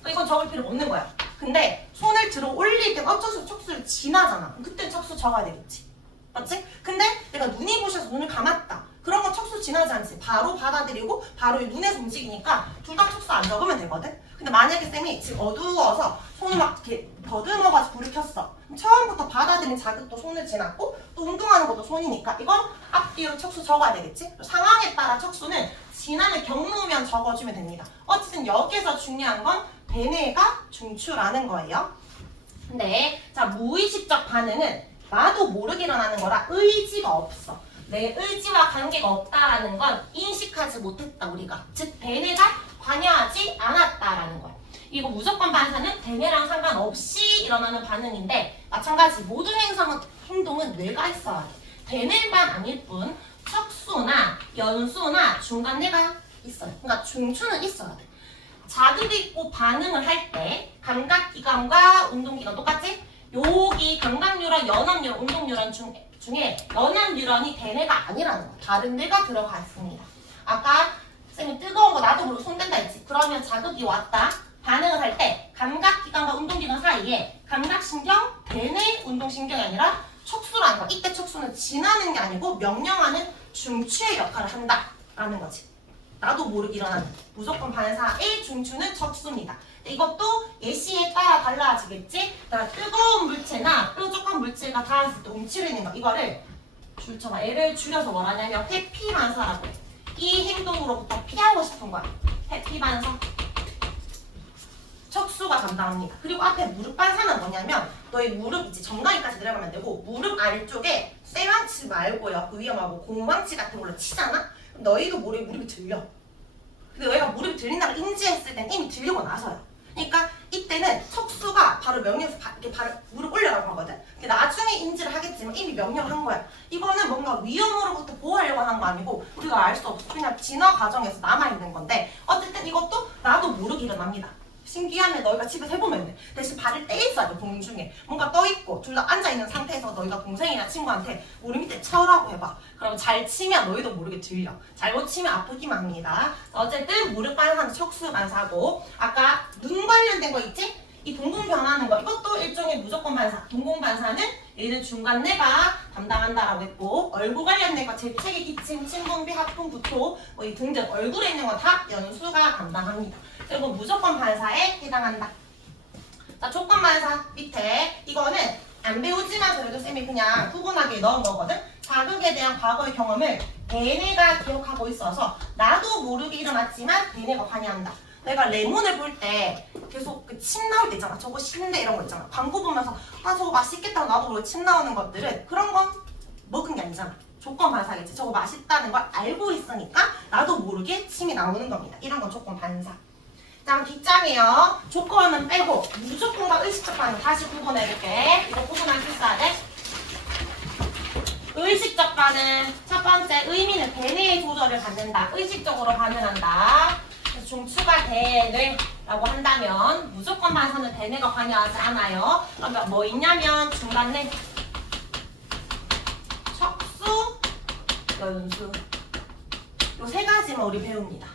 그러니까 이건 적을 필요 없는 거야. 근데 손을 들어 올릴 때 어쩔 수 없이 척수를 지나잖아. 그땐 척수 적어야 되겠지. 맞지? 근데 내가 눈이 부셔서 눈을 감았다. 그런 건 척수 지나지 않지. 바로 받아들이고 바로 눈에서 움직이니까 둘 다 척수 안 적으면 되거든. 근데 만약에 쌤이 지금 어두워서 손을 막 이렇게 더듬어가지고 불을 켰어. 처음부터 받아들인 자극도 손을 지났고 또 운동하는 것도 손이니까 이건 앞뒤로 척수 적어야 되겠지? 상황에 따라 척수는 지나는 경로면 적어주면 됩니다. 어쨌든 여기서 중요한 건 대뇌가 중추라는 거예요. 근데 자 무의식적 반응은 나도 모르게 일어나는 거라 의지가 없어. 내 의지와 관계가 없다라는 건 인식하지 못했다 우리가. 즉 대뇌가 관여하지 않았다라는 거야. 이거 무조건 반사는 대뇌랑 상관없이 일어나는 반응인데 마찬가지 모든 행동은 뇌가 있어야 돼. 대뇌만 아닐 뿐 척수나 연수나 중간뇌가 있어요. 그러니까 중추는 있어야 돼. 자극이 있고 반응을 할 때 감각기관과 운동기관 똑같지? 여기 감각뉴런, 연합뉴런, 운동뉴런 중에 연합뉴런이 대뇌가 아니라는 거. 다른 뇌가 들어가 있습니다. 아까 쌤이 뜨거운 거 나도 모르고 손댄다 했지. 그러면 자극이 왔다. 반응을 할 때 감각기관과 운동기관 사이에 감각신경, 대뇌 운동신경이 아니라 척수라는 거. 이때 척수는 지나는 게 아니고 명령하는 중추의 역할을 한다라는 거지. 나도 모르게 일어나는 무조건 반사의 중추는 척수입니다. 이것도 예시에 따라 달라지겠지? 그러니까 뜨거운 물체나 뾰족한 물체가 닿았을 때 움츠리는 거 이거를 줄쳐봐. 얘를 줄여서 뭐라냐면 회피 반사라고 해. 이 행동으로부터 피하고 싶은 거야. 회피 반사. 척수가 담당합니다. 그리고 앞에 무릎 반사는 뭐냐면 너희 무릎 이제 정강이까지 내려가면 되고 무릎 아래쪽에 쇠망치 말고요. 그 위험하고 공망치 같은 걸로 치잖아? 너희도 모르게 무릎이 들려. 근데 너희가 무릎이 들린다고 인지했을 땐 이미 들리고 나서야. 그러니까 이때는 척수가 바로 명령해서 이렇게 바로 무릎 올려가고 하거든. 근데 나중에 인지를 하겠지만 이미 명령한 거야. 이거는 뭔가 위험으로부터 보호하려고 하는 거 아니고 우리가 알 수 없어. 그냥 진화 과정에서 남아있는 건데 어쨌든 이것도 나도 모르게 일어납니다. 신기하면 너희가 집에서 해보면 돼. 대신 발을 떼 있어야 돼. 공중에 뭔가 떠있고 둘 다 앉아있는 상태에서 너희가 동생이나 친구한테 우리 밑에 쳐라고 해봐. 그럼 잘 치면 너희도 모르게 들려. 잘못 치면 아프기만 합니다. 어쨌든 무릎 반사는 척수 반사고 아까 눈 관련된 거 있지? 이 동공 변하는 거 이것도 일종의 무조건 반사. 동공 반사는 얘는 중간뇌가 담당한다라고 했고 얼굴 관련된 거 재채기, 기침, 침분비, 하품, 구토 뭐 이 등등 얼굴에 있는 거 다 연수가 담당합니다. 그리고 무조건 반사에 해당한다. 자, 조건 반사 밑에 이거는 안 배우지만 그래도 쌤이 그냥 구분하게 넣은 거거든. 자극에 대한 과거의 경험을 대뇌가 기억하고 있어서 나도 모르게 일어났지만 대뇌가 관여한다. 내가 레몬을 볼 때 계속 그 침 나올 때 있잖아. 저거 신데 이런 거 있잖아. 광고 보면서 아 저거 맛있겠다고 나도 모르게 침 나오는 것들은 그런 건 먹은 게 아니잖아. 조건 반사겠지. 저거 맛있다는 걸 알고 있으니까 나도 모르게 침이 나오는 겁니다. 이런 건 조건 반사. 자, 뒷장이요. 조건은 빼고 무조건과 의식적 반응 다시 구분해볼게. 이거 구분할 수 있어야 돼. 의식적 반응. 첫 번째 의미는 대뇌의 조절을 받는다. 의식적으로 반응한다. 그래서 중추가 대뇌라고 한다면 무조건 반사는 대뇌가 관여하지 않아요. 그러면 뭐 있냐면 중간뇌, 척수, 연수. 요 세 가지만 우리 배웁니다.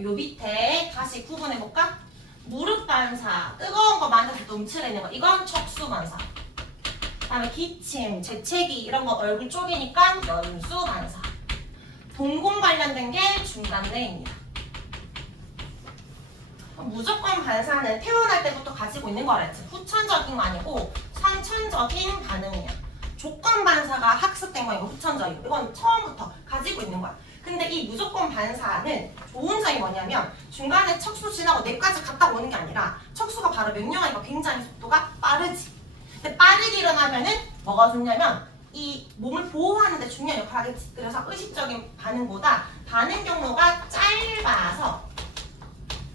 요 밑에 다시 구분해볼까? 무릎 반사, 뜨거운 거 만져서 넘치는 거. 이건 척수 반사. 그다음에 기침, 재채기 이런 거 얼굴 쪽이니까 연수 반사. 동공 관련된 게 중간뇌입니다. 무조건 반사는 태어날 때부터 가지고 있는 거라 했지. 후천적인 거 아니고 선천적인 반응이야. 조건 반사가 학습된 거이고 후천적이고 이건 처음부터 가지고 있는 거야. 근데 이 무조건 반사는 좋은 점이 뭐냐면 중간에 척수 지나고 뇌까지 갔다 오는 게 아니라 척수가 바로 명령하니까 굉장히 속도가 빠르지. 근데 빠르게 일어나면은 뭐가 좋냐면 이 몸을 보호하는 데 중요한 역할을 하겠지. 그래서 의식적인 반응보다 반응 경로가 짧아서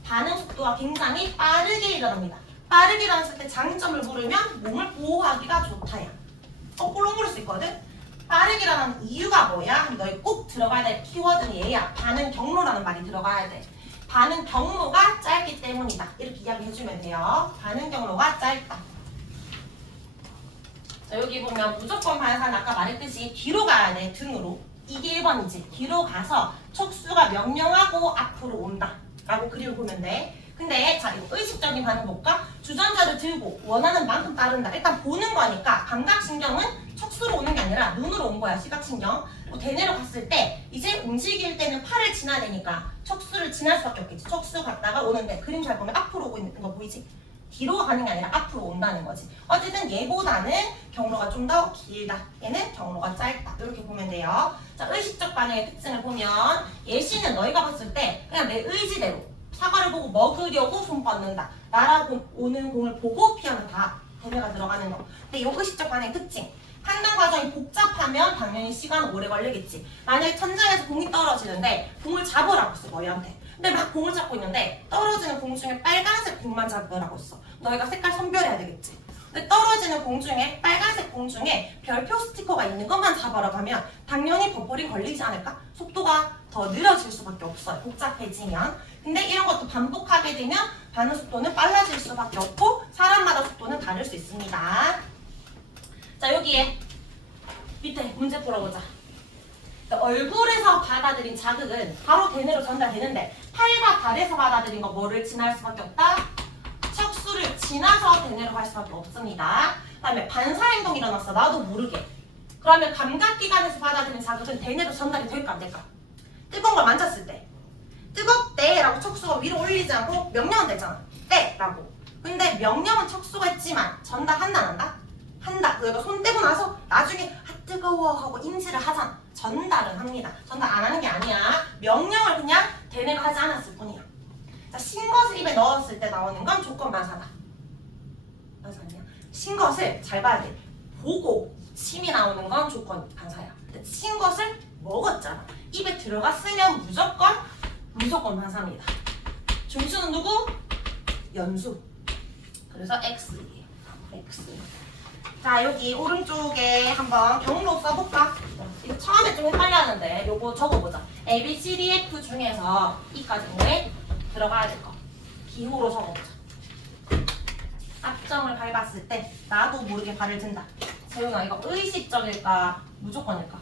반응 속도가 굉장히 빠르게 일어납니다. 빠르게 일어났을 때 장점을 물으면 몸을 보호하기가 좋다야. 거꾸로 물을 수 있거든. 빠르게 일어나는 이유가 뭐야? 너희 꼭 들어가야 될 키워드는 얘야. 반응 경로라는 말이 들어가야 돼. 반응 경로가 짧기 때문이다. 이렇게 이야기해주면 돼요. 반응 경로가 짧다. 자, 여기 보면 무조건 반사는 아까 말했듯이 뒤로 가야 돼. 등으로. 이게 1번이지. 뒤로 가서 척수가 명령하고 앞으로 온다. 라고 그림을 보면 돼. 근데 자, 이거 의식적인 반응 볼까? 주전자를 들고 원하는 만큼 따른다. 일단 보는 거니까 감각신경은 척수로 오는 게 아니라 눈으로 온 거야. 시각신경. 대뇌로 갔을 때 이제 움직일 때는 팔을 지나야 되니까 척수를 지날 수밖에 없겠지. 척수 갔다가 오는데 그림 잘 보면 앞으로 오고 있는 거 보이지? 뒤로 가는 게 아니라 앞으로 온다는 거지. 어쨌든 얘보다는 경로가 좀 더 길다. 얘는 경로가 짧다. 이렇게 보면 돼요. 자, 의식적 반응의 특징을 보면 예시는 너희가 봤을 때 그냥 내 의지대로 사과를 보고 먹으려고 손 뻗는다. 날아오는 공을 보고 피하는 다 대뇌가 들어가는 거. 근데 이 의식적 반응의 특징. 판단 과정이 복잡하면 당연히 시간 오래 걸리겠지. 만약에 천장에서 공이 떨어지는데 공을 잡으라고 했어, 너희한테. 근데 막 공을 잡고 있는데 떨어지는 공 중에 빨간색 공만 잡으라고 했어. 너희가 색깔 선별해야 되겠지. 근데 떨어지는 공 중에 빨간색 공 중에 별표 스티커가 있는 것만 잡으라고 하면 당연히 버퍼링 걸리지 않을까? 속도가 더 느려질 수밖에 없어요. 복잡해지면. 근데 이런 것도 반복하게 되면 반응 속도는 빨라질 수밖에 없고 사람마다 속도는 다를 수 있습니다. 자, 여기에 밑에 문제 풀어보자. 얼굴에서 받아들인 자극은 바로 대뇌로 전달되는데 팔과 발에서 받아들인 거 뭐를 지날 수밖에 없다? 척수를 지나서 대뇌로 갈 수밖에 없습니다. 그 다음에 반사행동이 일어났어. 나도 모르게. 그러면 감각기관에서 받아들인 자극은 대뇌로 전달이 될까 안 될까? 뜨거운 걸 만졌을 때 뜨겁대 라고 척수가 위로 올리지 않고 명령은 되잖아. 떼 라고. 근데 명령은 척수가 했지만 전달한다 안 한다? 한다. 그러니까 손 떼고 나서 나중에 아 뜨거워 하고 인지를 하잖아. 전달은 합니다. 전달 안 하는 게 아니야. 명령을 그냥 대뇌가 하지 않았을 뿐이야. 자, 신것을 입에 넣었을 때 나오는 건 조건 반사다. 맞아 아니야? 신것을 잘 봐야 돼. 보고 침이 나오는 건 조건 반사야. 근데 신것을 먹었잖아. 입에 들어갔으면 무조건 반사입니다. 중수는 누구? 연수. 그래서 X예요. X. 자, 여기 오른쪽에 한번 경로 써볼까? 이거 처음에 좀 헷갈렸는데 요거 적어보자. A, B, C, D, F 중에서 E까지는 들어가야 될 거. 기호로 적어보자. 앞정을 밟았을 때 나도 모르게 발을 든다. 재훈아, 이거 의식적일까? 무조건일까?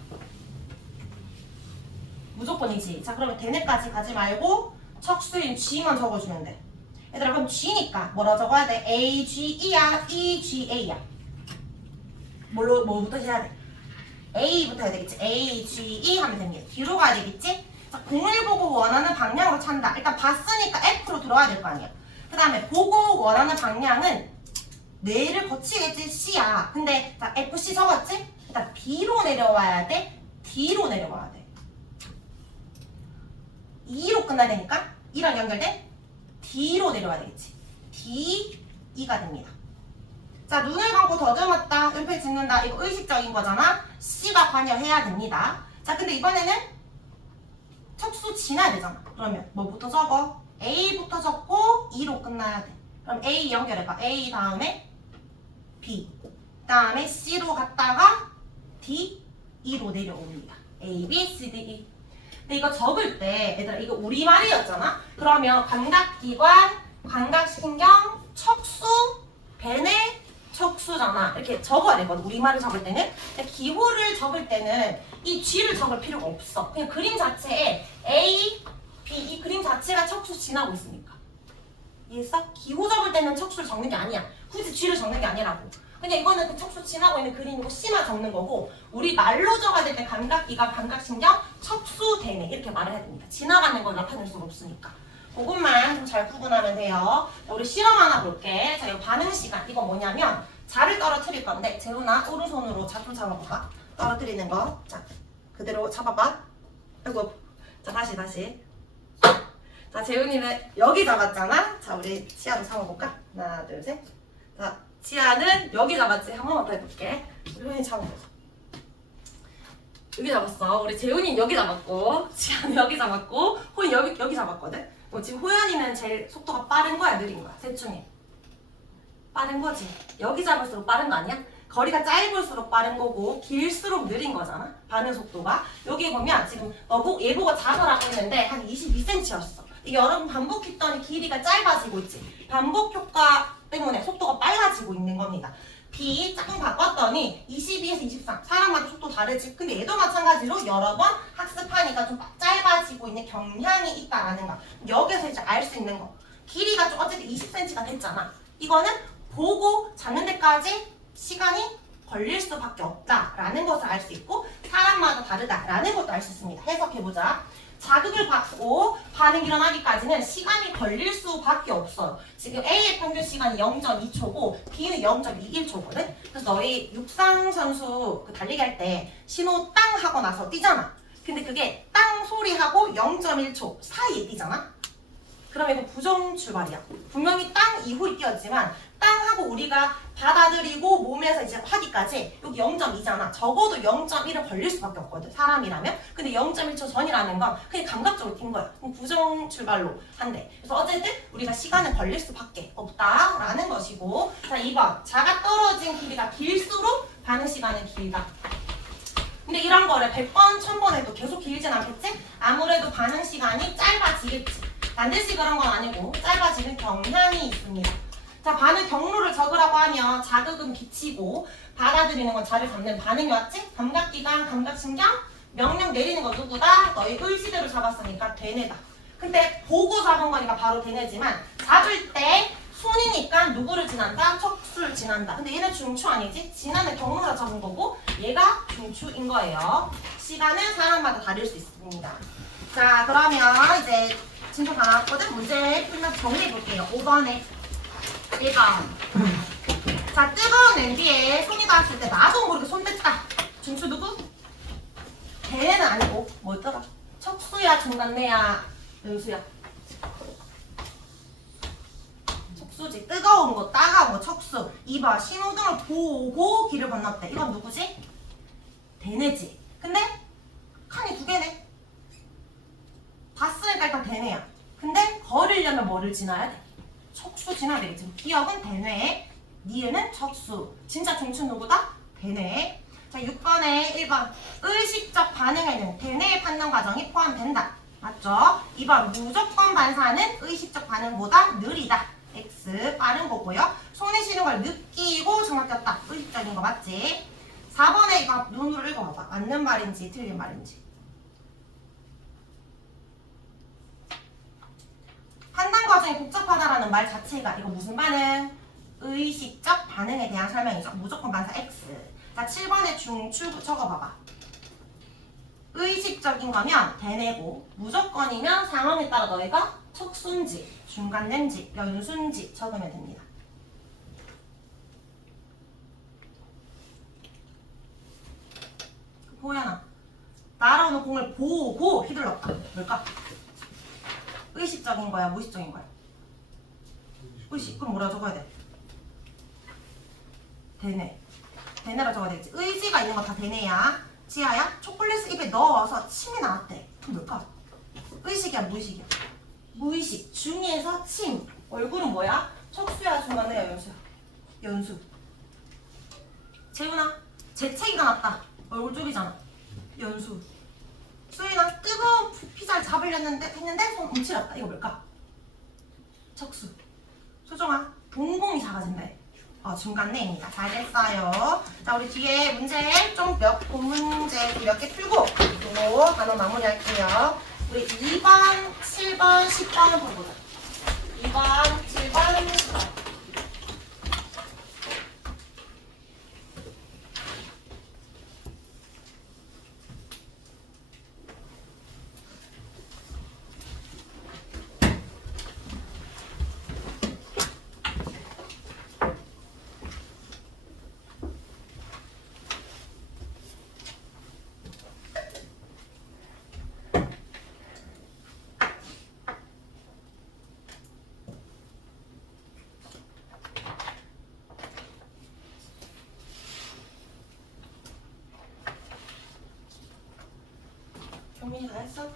무조건이지. 자, 그러면 대뇌까지 가지 말고 척수인 G만 적어주면 돼. 얘들아, 그럼 G니까 뭐라 적어야 돼? A, G, E야? E, G, A야? 뭐부터 해야 돼? A부터 해야 되겠지. A, G, E 하면 됩니다. 뒤로 가야 되겠지? 자, 공을 보고 원하는 방향으로 찬다. 일단 봤으니까 F로 들어가야 될 거 아니야. 그 다음에 보고 원하는 방향은 뇌를 거치겠지. C야. 근데 자, FC 적었지? 일단 B로 내려와야 돼? D로 내려와야 돼? E로 끝나야 되니까 E랑 연결돼? D로 내려와야 되겠지. D, E가 됩니다. 자, 눈을 감고 더듬었다. 연필 짓는다. 이거 의식적인 거잖아. C가 관여해야 됩니다. 자, 근데 이번에는 척수 지나야 되잖아. 그러면 뭐부터 적어? A부터 적고 E로 끝나야 돼. 그럼 A 연결해봐. A 다음에 B. 다음에 C로 갔다가 D, E로 내려옵니다. A, B, C, D, E. 근데 이거 적을 때 얘들아 이거 우리말이었잖아? 그러면 감각기관, 감각신경, 척수, 배내, 척수잖아. 이렇게 적어야 되거든. 우리말을 적을 때는. 근데 기호를 적을 때는 이 G를 적을 필요가 없어. 그냥 그림 자체에 A, B 이 그림 자체가 척수 지나고 있으니까. 이해했어? 기호 적을 때는 척수를 적는 게 아니야. 굳이 G를 적는 게 아니라고. 그냥 이거는 그 척수 지나고 있는 그림이고 C만 적는 거고 우리 말로 적어야 될 때 감각기관, 감각신경, 척수, 대뇌 이렇게 말을 해야 됩니다. 지나가는 걸 나타낼 수가 없으니까. 그것만 좀 잘 구분하면 돼요. 자, 우리 실험 하나 볼게. 자, 이거 반응 시간. 이거 뭐냐면 자를 떨어뜨릴 건데 재훈아 오른손으로 자 좀 잡아봐. 떨어뜨리는 거. 자, 그대로 잡아봐. 아이고. 자, 다시. 자, 재훈이는 여기 잡았잖아. 자, 우리 치아도 잡아볼까? 하나, 둘, 셋. 자, 치아는 여기 잡았지. 한 번만 더 해볼게. 우리 호연이 잡아보자. 여기 잡았어. 우리 재훈이는 여기 잡았고, 치아는 여기 잡았고, 호연 여기 잡았거든. 지금 호연이는 제일 속도가 빠른 거야, 느린 거야? 셋 중에. 빠른 거지. 여기 잡을수록 빠른 거 아니야? 거리가 짧을수록 빠른 거고 길수록 느린 거잖아. 반응 속도가. 여기 보면 지금 얘 보고 잡으라고 했는데 한 22cm였어. 이게 여러분 반복했더니 길이가 짧아지고 있지. 반복 효과 때문에 속도가 빨라지고 있는 겁니다. B 조금 바꿨더니 22에서 23. 사람마다 속도 다르지. 근데 얘도 마찬가지로 여러 번 학습하니까 좀 짧아지고 있는 경향이 있다라는 거. 여기서 이제 알 수 있는 거. 길이가 좀 어쨌든 20cm가 됐잖아. 이거는 보고 잡는 데까지 시간이 걸릴 수밖에 없다라는 것을 알 수 있고 사람마다 다르다라는 것도 알 수 있습니다. 해석해보자. 자극을 받고 반응이 일어나기까지는 시간이 걸릴 수밖에 없어요. 지금 A의 평균 시간이 0.2초고 B는 0.21초거든. 그래서 너희 육상 선수 달리기 할 때 신호 땅 하고 나서 뛰잖아. 근데 그게 땅 소리하고 0.1초 사이에 뛰잖아. 그러면 이거 부정 출발이야. 분명히 땅 이후에 뛰었지만 땅하고 우리가 받아들이고 몸에서 이제 하기까지 여기 0.2잖아. 적어도 0.1은 걸릴 수밖에 없거든. 사람이라면. 근데 0.1초 전이라는 건 그냥 감각적으로 뛴 거야. 그럼 부정 출발로 한대. 그래서 어쨌든 우리가 시간은 걸릴 수밖에 없다라는 것이고. 자, 2번. 자가 떨어진 길이가 길수록 반응 시간은 길다. 근데 이런 거를 100번, 1000번 해도 계속 길진 않겠지? 아무래도 반응 시간이 짧아지겠지. 반드시 그런 건 아니고 짧아지는 경향이 있습니다. 자, 반응 경로를 적으라고 하면 자극은 기치고 받아들이는 건 자를 잡는 반응이 왔지? 감각기관, 감각신경, 명령 내리는 거 누구다? 너희 의지대로 잡았으니까 대뇌다. 근데 보고 잡은 거니까 바로 대뇌지만 잡을 때 손이니까 누구를 지난다? 척수를 지난다. 근데 얘는 중추 아니지? 지나는 경로라 적은 거고 얘가 중추인 거예요. 시간은 사람마다 다를 수 있습니다. 자, 그러면 이제 진도 다 나왔거든? 문제 풀면서 정리해 볼게요. 5번에 1번. 자, 뜨거운 냄비에 손이 닿았을 때 나도 모르게 손 댔다. 중추 누구? 대뇌는 아니고 뭐였더라? 척수야, 중간뇌야, 연수야. 척수지. 뜨거운 거, 따가운 거, 척수. 2번. 신호등을 보고 길을 건넜대. 이건 누구지? 대뇌지. 근데 칸이 2개네. 봤으니까 일단 대뇌야. 근데 걸으려면 뭐를 지나야 돼? 척수 지나야 되겠지. 기억은 대뇌, 니은은 척수. 진짜 중추 누구다? 대뇌. 자, 6번에 1번. 의식적 반응에는 대뇌의 판단 과정이 포함된다. 맞죠? 2번. 무조건 반사는 의식적 반응보다 느리다. X 빠른 거고요. 손에 쥐는 걸 느끼고 정확 꼈다. 의식적인 거 맞지? 4번에 이거 눈으로 읽어봐봐. 맞는 말인지 틀린 말인지. 판단 과정이 복잡하다라는 말 자체가 이거 무슨 반응? 의식적 반응에 대한 설명이죠. 무조건 반사 X. 자, 7번에 중추 적어봐봐. 의식적인 거면 대뇌고 무조건이면 상황에 따라 너희가 척수인지 중간뇌인지 연수인지 적으면 됩니다. 보현아, 날아오는 공을 보고 휘둘렀다. 뭘까? 의식적인 거야, 무의식적인 거야? 의식. 그럼 뭐라 적어야 돼? 대뇌. 대뇌라 적어야 되겠지. 의지가 있는 거 다 대뇌야. 지아야, 초콜릿을 입에 넣어서 침이 나왔대. 그럼 뭘까? 의식이야, 무의식이야? 무의식. 중에서 침. 얼굴은 뭐야? 척수야, 중간뇌야, 연수야? 연수. 재훈아, 재채기가 났다. 얼굴 쪽이잖아. 연수. 수인아 뜨거운 피자를 했는데 손 움츠렸다. 이거 뭘까? 척수. 수정아 동공이 작아진다. 중간내입니다. 잘됐어요. 자, 우리 뒤에 문제 좀 본 문제 몇 개 풀고 그리고 단어 마무리할게요. 우리 2번, 7번, 10번을 보자. 2번, 7번, 10번. 경민이 다 했어?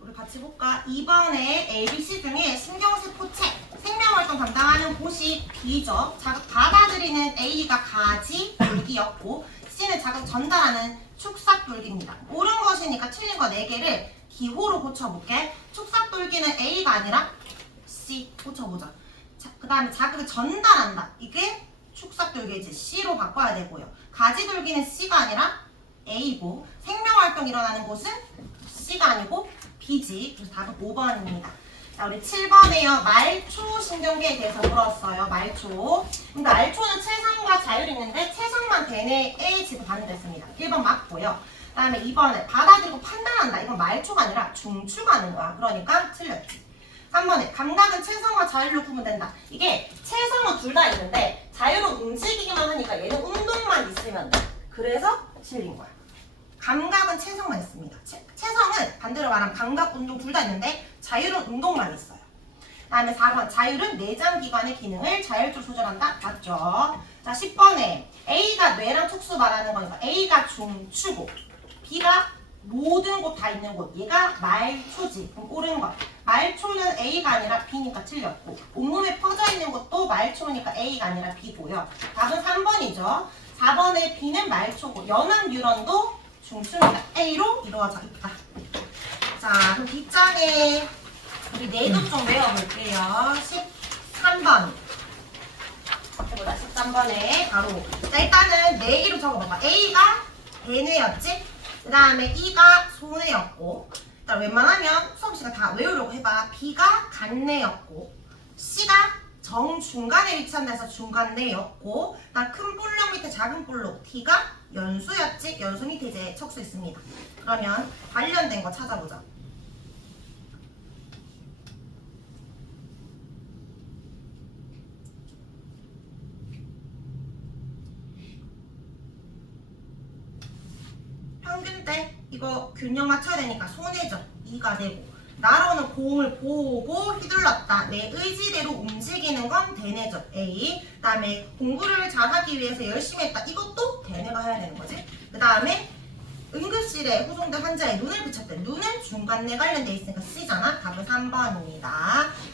우리 같이 볼까? 2번에 ABC 중에 신경세포체, 생명활동 담당하는 곳이 B죠. 자극 받아들이는 A가 가지, 돌기였고 C는 자극 전달하는 축삭돌기입니다. 옳은 것이니까 틀린 거 4개를 기호로 고쳐볼게. 축삭돌기는 A가 아니라 C 고쳐보자. 그 다음에 자극을 전달한다. 이게 축삭돌기지. C로 바꿔야 되고요. 가지돌기는 C가 아니라 A고 생명활동 일어나는 곳은 C가 아니고 B지. 그래서 답은 5번입니다. 자, 우리 7번에요. 말초 신경계에 대해서 물었어요. 말초. 근데 말초는 체상과 자율이 있는데 체상만 대뇌에 지급받는댔습니다. 1번 맞고요. 그 다음에 2번에 받아들이고 판단한다. 이건 말초가 아니라 중추가 하는 거야. 그러니까 틀렸지. 3번에 감각은 체성과 자율로 구분된다. 이게 체성은 둘 다 있는데 자율은 움직이기만 하니까 얘는 운동만 있으면 돼. 그래서 틀린 거야. 감각은 체성만 있습니다. 체성은 반대로 말하면 감각, 운동 둘 다 있는데 자율은 운동만 있어요. 그 다음에 4번 자율은 내장기관의 기능을 자율적으로 조절한다. 맞죠? 자, 10번에 A가 뇌랑 척수 말하는 거니까 A가 중추고 B가 모든 곳 다 있는 곳. 얘가 말초지. 그럼 옳은 거. 말초는 A가 아니라 B니까 틀렸고 온몸에 퍼져 있는 곳도 말초니까 A가 아니라 B고요. 답은 3번이죠. 4번에 B는 말초고 연한 뉴런도 중추입니다. A로 이루어져 있다. 자, 그럼 뒷장에 우리 내도 좀 외워볼게요. 13번. 해보자. 13번에 바로. 자, 일단은 뇌로 적어봐봐. A가 대뇌였지? 그 다음에 E가 소뇌였고, 일단 웬만하면 수업시간 다 외우려고 해봐. B가 간뇌였고, C가 정중간에 위치한다 해서 중간뇌였고, 큰 볼록 밑에 작은 볼록 D가 연수였지? 연수 밑에 이제 척수 있습니다. 그러면 관련된 거 찾아보자. 평균 때 이거 균형 맞춰야 되니까 손해죠. 2가 되고 날아오는 공을 보고 휘둘렀다. 내 의지대로 움직이는 건 대뇌죠. A. 그 다음에 공부를 잘하기 위해서 열심히 했다. 이것도 대뇌가 해야 되는 거지. 그 다음에 응급실에 후송된 환자의 눈을 붙였대. 눈은 중간뇌 관련돼 있으니까 C잖아. 답은 3번입니다.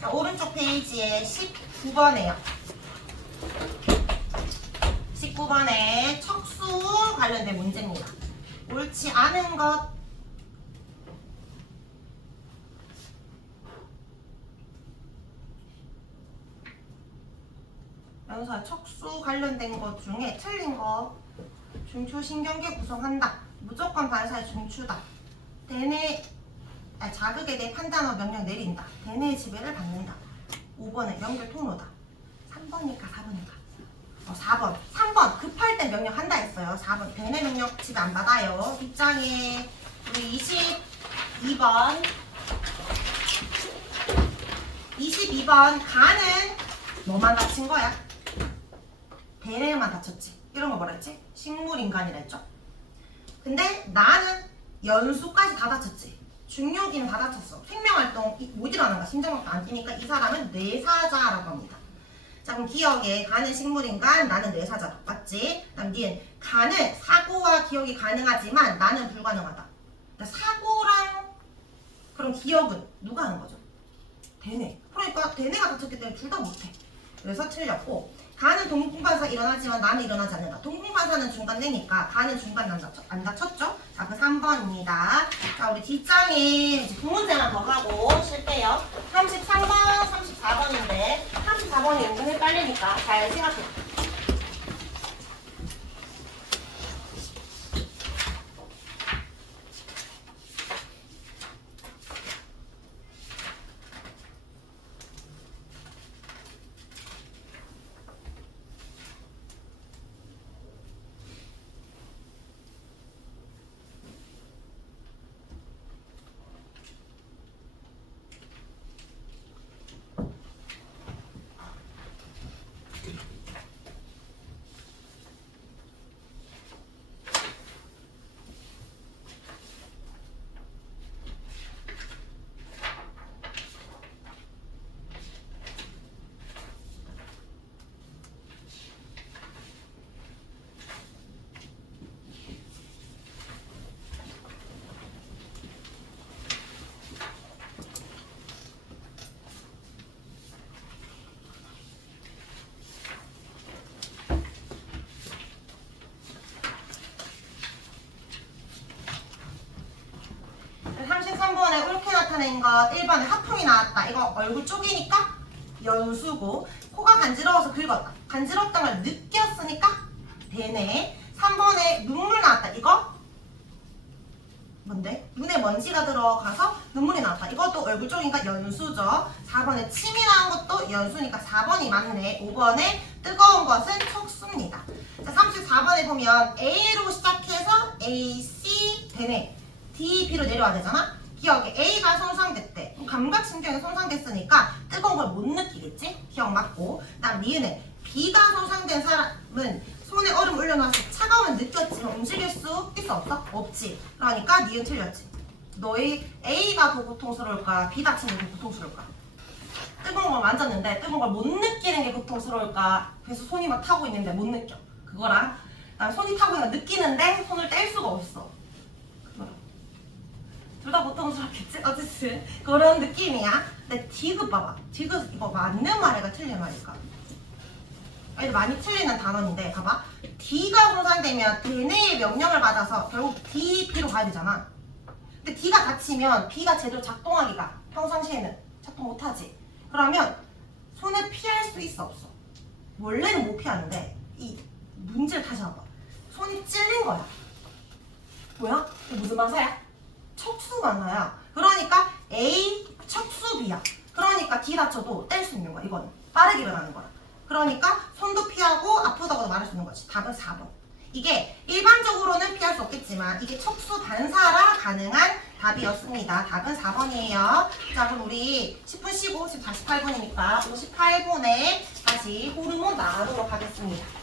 자, 오른쪽 페이지에 19번에요. 19번에 척수 관련된 문제입니다. 옳지 않은 것. 여기서 척수 관련된 것 중에 틀린 거. 중추신경계 구성한다. 무조건 반사의 중추다. 대뇌 자극에 대해 판단하고 명령 내린다. 대뇌의 지배를 받는다. 5번에 연결 통로다. 3번일까 4번일까? 4번. 3번 급할 때 명령한다 했어요. 4번 대뇌 명령 지배 안 받아요. 뒷장에 우리 22번 22번 간은 뭐만 다친 거야? 대뇌만 다쳤지. 이런 거 뭐라 했지? 식물인간이라 했죠. 근데 나는 연수까지 다 다쳤지. 중요기는 다 다쳤어. 생명활동 못 일어나는 거야. 심장박도 안 뛰니까 이 사람은 뇌사자라고 합니다. 자, 그럼 기억에 가는 식물인간, 나는 뇌사자. 맞지? 그다음 니은 가는 사고와 기억이 가능하지만 나는 불가능하다. 그러니까 사고랑 그럼 기억은 누가 하는 거죠? 대뇌. 그러니까 대뇌가 다쳤기 때문에 둘 다 못해. 그래서 틀렸고, 가는 동공반사 일어나지만 나는 일어나지 않는다. 동공반사는 중간되니까 가는 중간 안 다쳤죠? 자, 그 3번입니다. 자, 우리 뒷장에 이제 두 문제만 더 하고 쉴게요. 33번, 34번인데 34번이 은근 헷갈리니까 잘 생각해. 나타낸 거 1번에 하품이 나왔다. 이거 얼굴 쪽이니까 연수고, 코가 간지러워서 긁었다. 간지럽던 걸 느꼈으니까 대뇌. 3번에 눈물 나왔다. 이거 뭔데? 눈에 먼지가 들어가서 눈물이 나왔다. 이것도 얼굴 쪽이니까 연수죠. 4번에 침이 나온 것도 연수니까 4번이 맞네. 5번에 뜨거운 것은 척수입니다. 자, 34번에 보면 A로 시작해서 A, C, 대뇌. D, B로 내려와야 되잖아? 기억에 A가 손상됐대. 감각신경이 손상됐으니까 뜨거운 걸 못 느끼겠지? 기억 맞고. 다음 니은에 B가 손상된 사람은 손에 얼음 올려놨을 때 차가움을 느꼈지만 움직일 수 있어 없어? 없지. 그러니까 니은 틀렸지. 너희 A가 더 고통스러울까? B 다치는 게 더 고통스러울까? 뜨거운 걸 만졌는데 뜨거운 걸 못 느끼는 게 고통스러울까? 그래서 손이 막 타고 있는데 못 느껴. 그거랑 손이 타고 있는 거 느끼는데 손을 뗄 수가 없어. 둘 다 고통스럽겠지? 어쨌든 그런 느낌이야. 근데 디귿 봐봐. 디귿 이거 맞는 말일까 틀린 말일까? 애들 많이 틀리는 단어인데 봐봐. D가 손상되면 대뇌의 명령을 받아서 결국 D, B로 가야 되잖아. 근데 D가 다치면 B가 제대로 작동하기가 평상시에는 작동 못하지. 그러면 손을 피할 수 있어 없어? 원래는 못 피하는데 이 문제를 다시 봐봐. 손이 찔린 거야. 뭐야? 이게 무슨 만사야? 척수 만사야. 그러니까 A 척수 B야. 그러니까 D 다쳐도 뗄 수 있는 거야. 이거는 빠르게 일어나는 거야. 그러니까 손도 피하고 아프다고도 말할 수 있는 거지. 답은 4번. 이게 일반적으로는 피할 수 없겠지만 이게 척수 반사라 가능한 답이었습니다. 답은 4번이에요. 자, 그럼 우리 10분 쉬고 지금 48분이니까 58분에 다시 호르몬 나가도록 하겠습니다.